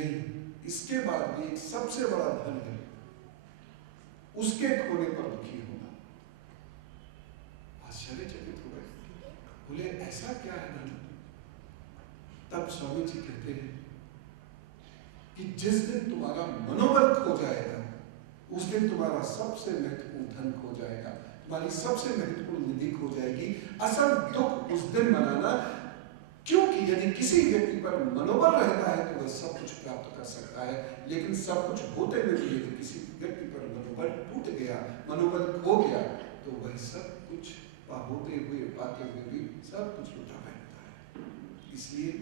नहीं, इसके बाद भी एक सबसे बड़ा धन है उसके खोने पर दुखी होना। आश्चर्यचकित हो गए, बोले ऐसा क्या है धन? तब स्वामी जी कहते हैं कि जिस दिन तुम्हारा मनोबल खो जाएगा उस दिन तुम्हारा सबसे महत्वपूर्ण धन खो जाएगा, तुम्हारी सबसे महत्वपूर्ण निधि खो जाएगी। असल दुख उस दिन मनाना, क्योंकि यदि किसी व्यक्ति पर मनोबल रहता है तो वह सब कुछ प्राप्त कर सकता है, लेकिन सब कुछ होते हुए भी यदि किसी व्यक्ति पर मनोबल टूट गया, मनोबल खो गया, तो वह सब कुछ होते हुए पाते हुए भी सब कुछ लुटा बैठता है। इसलिए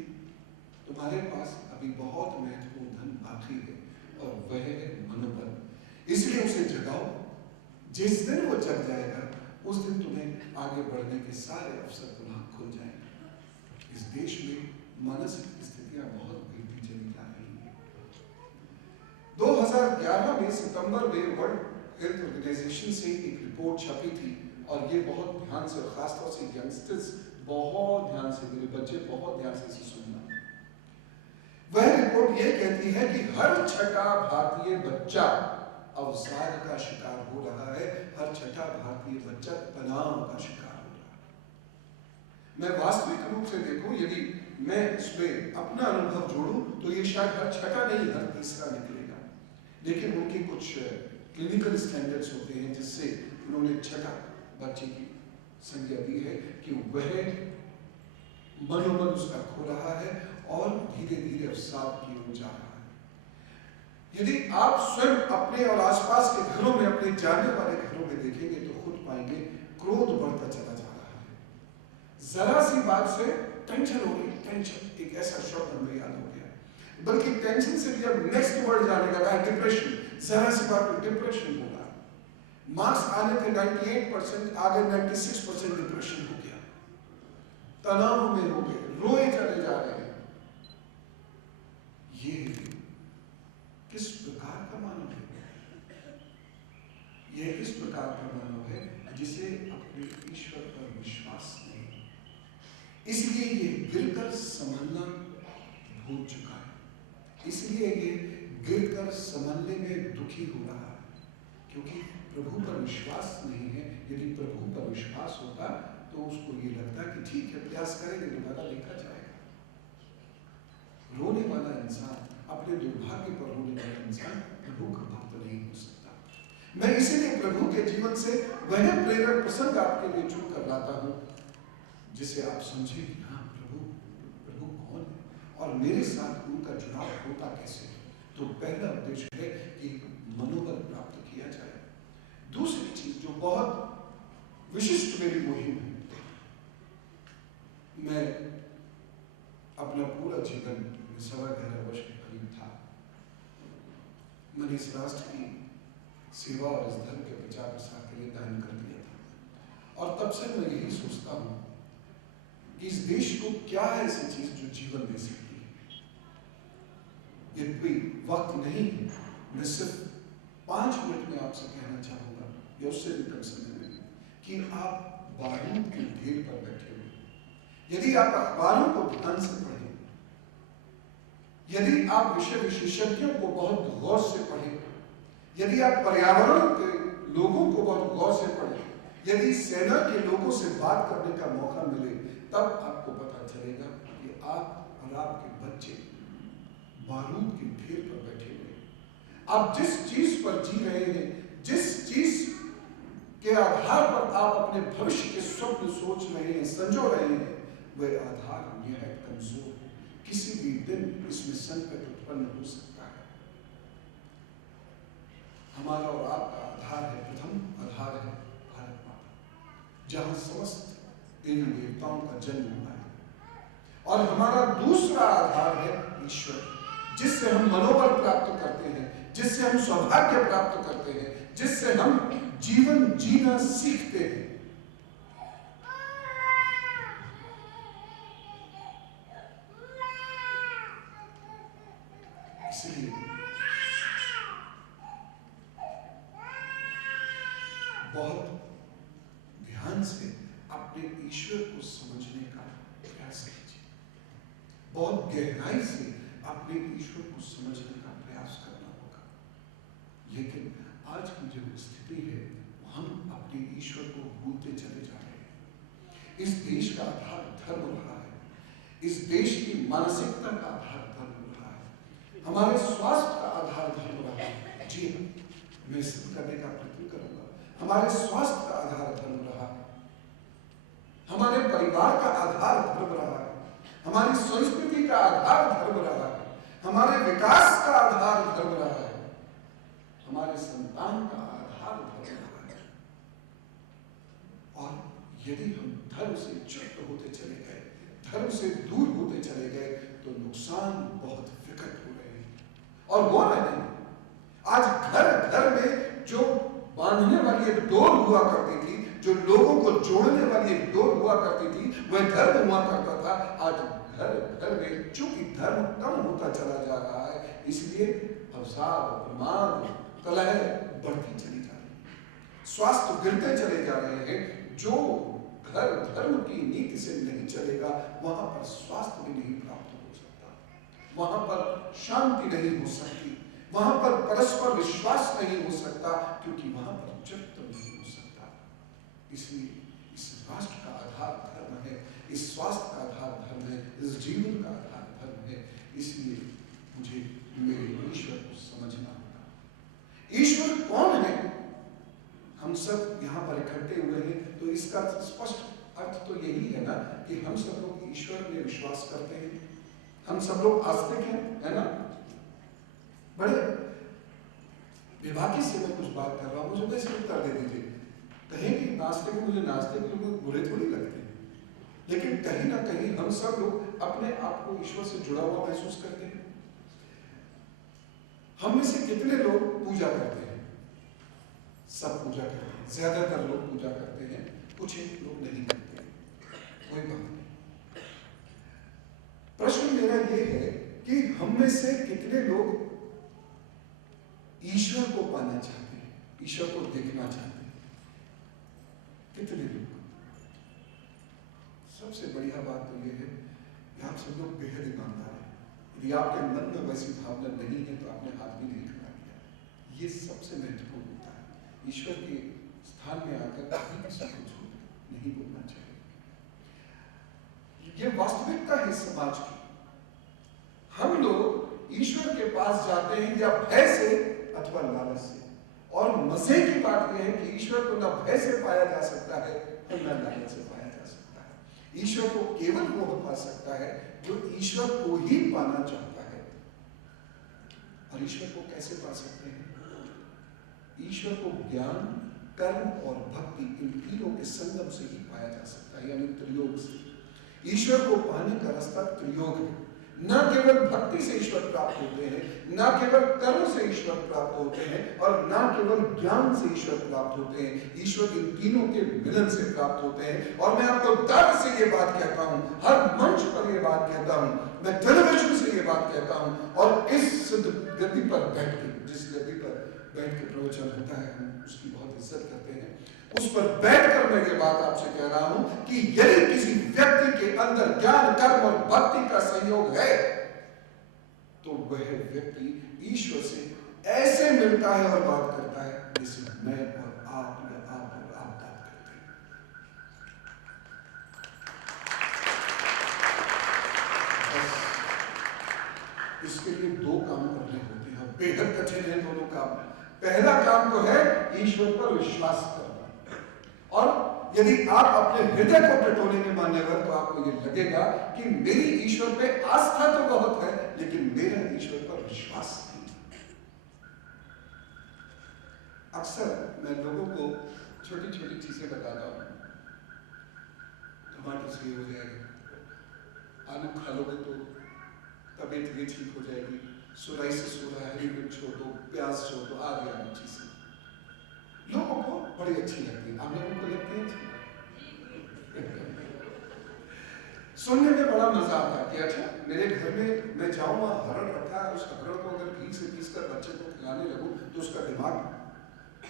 तुम्हारे पास अभी बहुत महत्वपूर्ण धन बाकी है और वह है मनोबल, इसलिए उसे जगाओ। जिस दिन वो जग जाएगा उस दिन तुम्हें आगे बढ़ने के सारे अवसर पुनः खुल जाएंगे। इस देश में मानसिक स्थितियां बहुत गिरती चली जा रही है। 2011 में सितंबर में वर्ल्ड हेल्थ ऑर्गेनाइजेशन से एक रिपोर्ट छपी थी और ये बहुत ध्यान से, खासतौर से यंगस्टर्स बहुत ध्यान से, मेरे बच्चे बहुत ध्यान से इसे सुनना। वह रिपोर्ट ये कहती है कि हर छठा भारतीय बच्चा अवसाद का शिकार हो रहा है, हर छठा भारतीय बच्चा तनाव का शिकार हो रहा है। मैं वास्तविक रूप से देखूं, यदि मैं इसमें अपना अनुभव जोड़ूं तो ये शायद हर छठा नहीं, हर तीसरा निकलेगा। लेकिन उनके कुछ क्लिनिकल स्टैंडर्ड्स होते हैं जिससे उन्होंने छठा बच्चे की संज्ञा दी है कि वह मनोबल उसका खो रहा है और धीरे धीरे अवसाद की ओर जा रहा है। यदि आप स्वयं अपने और आसपास के घरों में, अपने जानने वाले घरों में देखेंगे तो खुद पाएंगे क्रोध बढ़ता चला जा रहा है। जरा सी बात से टेंशन हो गई, टेंशन एक ऐसा शब्द हमें याद हो गया, बल्कि टेंशन से भी अब नेक्स्ट वर्ड जाने लगा है डिप्रेशन। जरा सी बात में डिप्रेशन होगा। मार्क्स आने थे 98%, आगे 96% डिप्रेशन हो गया, तनाव में हो गए, रोए चले जा रहे हैं। ये किस प्रकार का मानव है? यह किस प्रकार का मानव है जिसे अपने ईश्वर पर विश्वास नहीं, इसलिए ये गिरकर संभलना भूल चुका है, इसलिए ये गिरकर संभलने में दुखी हो रहा है, क्योंकि प्रभु पर विश्वास नहीं है। यदि प्रभु पर विश्वास होता तो उसको ये लगता कि ठीक है, प्रयास करेंगे, दोबारा देखा जाएगा। रोने वाला इंसान, अपने दुर्भाग्य पर रोने वाला इंसान प्रभु का भक्त नहीं हो सकता। मैं इसीलिए प्रभु के जीवन से वह प्रेरक प्रसंग आपके लिए चुन कर लाता हूं जिसे आप समझे कि हाँ, प्रभु कौन है और मेरे साथ उनका जुड़ाव होता कैसे है। तो पहला उद्देश्य है कि मनोबल प्राप्त किया जाए। दूसरी चीज जो बहुत विशिष्ट मेरी मुहिम है, मैं अपना पूरा जीवन 11.5 वर्ष के करीब था, मैंने इस राष्ट्र की सेवा और इस धर्म के प्रचार प्रसार के लिए दान कर दिया था। और तब से मैं यही सोचता हूं कि इस देश को क्या है ऐसी चीज जो जीवन दे सकती है। यदि वक्त नहीं है, मैं सिर्फ 5 मिनट में आपसे कहना चाहूंगा, या उससे भी कम समय में, कि आप बारूद के ढेर पर बैठे हो। यदि आप अखबारों को ध्यान से पढ़ें, यदि आप विषय विशेषज्ञों को बहुत गौर से पढ़ें, यदि आप पर्यावरण के लोगों को बहुत गौर से पढ़ें, यदि सेना के लोगों से बात करने का मौका मिले, तब आपको पता चलेगा कि आप और आपके बच्चे बारूद के ढेर पर बैठे हुए हैं। आप जिस चीज पर जी रहे हैं, जिस चीज के आधार पर आप अपने भविष्य के स्वप्न सोच रहे हैं, संजो रहे हैं, वह आधार निहायत कमजोर है। किसी भी दिन इसमें संकट उत्पन्न हो सकता है। हमारा और आपका आधार है, प्रथम आधार है भारत माता, जहां समस्त देवी देवताओं का जन्म हुआ है। और हमारा दूसरा आधार है ईश्वर, जिससे हम मनोबल प्राप्त करते हैं, जिससे हम सौभाग्य प्राप्त करते हैं, जिससे हम जीवन जीना सीखते हैं। इसलिए बहुत ध्यान से अपने ईश्वर को समझने का प्रयास कीजिए, बहुत गहराई से अपने ईश्वर को समझने का प्रयास करना होगा। लेकिन आज की जो स्थिति है, हम अपने ईश्वर को भूलते चले जा रहे हैं। इस देश का आधार धर्म रहा है, इस देश की मानसिकता का आधार धर्म रहा है, हमारे स्वास्थ्य का आधार धर्म रहा है। जी हाँ, मैं सिद्ध करने का प्रयत्न करूंगा, हमारे स्वास्थ्य का आधार धर्म रहा है, हमारे परिवार का आधार धर्म रहा है, हमारी संस्कृति का आधार धर्म रहा है, हमारे विकास का आधार धर्म रहा है, हमारे संतान का आधार धर्म रहा है। और यदि हम धर्म से च्युत होते चले गए, धर्म से दूर होते चले गए, तो नुकसान बहुत विकट हो रहे हैं। और वो नहीं, आज घर घर में जो बांधने वाली एक डोर हुआ करती थी, जो लोगों को जोड़ने वाली एक डोर हुआ करती थी, वह धर्म हुआ करता था। आज घर घर में चूंकि धर्म कम होता चला जा रहा है, इसलिए अवसाद, अपमान, कलह बढ़ती चली जा रही है, स्वास्थ्य गिरते चले जा रहे हैं। जो घर धर्म की नीति से नहीं चलेगा, वहां पर स्वास्थ्य भी नहीं प्राप्त हो सकता, वहां पर शांति नहीं हो सकती, वहां पर परस्पर विश्वास नहीं हो सकता, क्योंकि वहां पर चित्त नहीं हो सकता। इसलिए इस राष्ट्र का आधार धर्म है, इस स्वास्थ्य का आधार धर्म है, इस जीवन का आधार धर्म है। इसलिए मुझे मेरे ईश्वर को समझना होगा। ईश्वर कौन है? हम सब यहाँ पर इकट्ठे हुए हैं, तो इसका स्पष्ट अर्थ तो यही है ना कि हम सब लोग ईश्वर में विश्वास करते हैं, हम सब लोग आस्तिक हैं, है ना? बड़े विभागी से मैं कुछ बात कर रहा हूँ, मुझे वैसे उत्तर दे दीजिए। कहेंगे नास्तिक, मुझे नास्तिक लोग बुरे थोड़ी लगते हैं, लेकिन कहीं ना कहीं हम सब लोग अपने आप को ईश्वर से जुड़ा हुआ महसूस करते हैं। हम में से कितने लोग पूजा करते हैं? सब पूजा करते हैं, ज्यादातर लोग पूजा करते हैं, कुछ एक लोग नहीं करते हैं, कोई बात नहीं। प्रश्न मेरा ये है कि हम में से कितने लोग ईश्वर को पाना चाहते हैं, ईश्वर को देखना चाहते हैं? कितने लोग? सबसे बढ़िया बात तो यह है कि आप सब लोग बेहद ईमानदार हैं। यदि आपके मन में वैसी भावना नहीं है तो आपने हाथ भी नहीं खड़ा किया। ये सबसे महत्वपूर्ण होता है। ईश्वर के स्थान में आकर कभी किसी को झूठ नहीं बोलना चाहिए। ये वास्तविकता है समाज की। हम लोग ईश्वर के पास जाते हैं या भय से अथवा लालच से, और मजे की बात यह है कि ईश्वर को न भय से पाया जा सकता है और न लालच से पाया जा सकता है। ईश्वर को केवल वो पा सकता है जो ईश्वर को ही पाना चाहता है। और ईश्वर को कैसे पा सकते हैं? ईश्वर को ज्ञान, कर्म और भक्ति, इन तीनों के संगम से ही पाया जा सकता है, यानी त्रियोग से। ईश्वर को पाने का रास्ता त्रियोग है। न केवल भक्ति से ईश्वर प्राप्त होते हैं, न केवल कर्म से ईश्वर प्राप्त होते हैं, और न केवल ज्ञान से ईश्वर प्राप्त होते हैं। ईश्वर इन तीनों के मिलन से प्राप्त होते हैं। और मैं आपको दर्द से ये बात कहता हूं, हर मंच पर ये बात कहता हूं, मैं टेलीविजन से ये बात कहता हूं, और इस गद्दी पर बैठ के, जिस गद्दी पर बैठ के प्रवचन होता है, हम उसकी बहुत इज्जत करते हैं, उस पर बैठकर मैं ये बात आपसे कह रहा हूं कि यदि किसी व्यक्ति के अंदर ज्ञान, कर्म और भक्ति का संयोग है, तो वह व्यक्ति ईश्वर से ऐसे मिलता है और बात करता है जैसे मैं और आप या आप और आप बात करते हैं। इसके लिए दो काम करने होते हैं, बेहद कठिन है दोनों काम। पहला काम तो है ईश्वर पर विश्वास करना, और यदि आप अपने हृदय को टटोलेंगे मान्यवर, तो आपको ये लगेगा कि मेरी ईश्वर पे आस्था तो बहुत है, लेकिन मेरा ईश्वर पर विश्वास नहीं। अक्सर मैं लोगों को छोटी छोटी चीजें बताता हूं। टमाटर से हो जाएगा, आलू खा लोगे तो तबीयत भी ठीक हो जाएगी, सोराइसिस हो रहा है, हरी मिर्च छोड़ दो, प्याज छोड़ दो, आदि आदि चीजें लोगों को बड़ी अच्छी लगती है। आप लोगों को लगती है? सुनने में बड़ा मजा आता है कि अच्छा मेरे घर में मैं जाऊँ, वहाँ हरण रखा है, उस हरण को अगर घी से पीसकर बच्चे को खिलाने लगूँ तो उसका दिमाग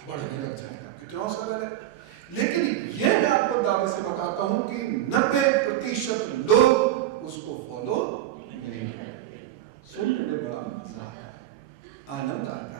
बढ़ने लग जाएगा, कितना सरल है। लेकिन ये मैं आपको दावे से बताता हूँ कि 90% लोग उसको फॉलो नहीं करते। सुनने में बड़ा मजा आता है, आनंद आता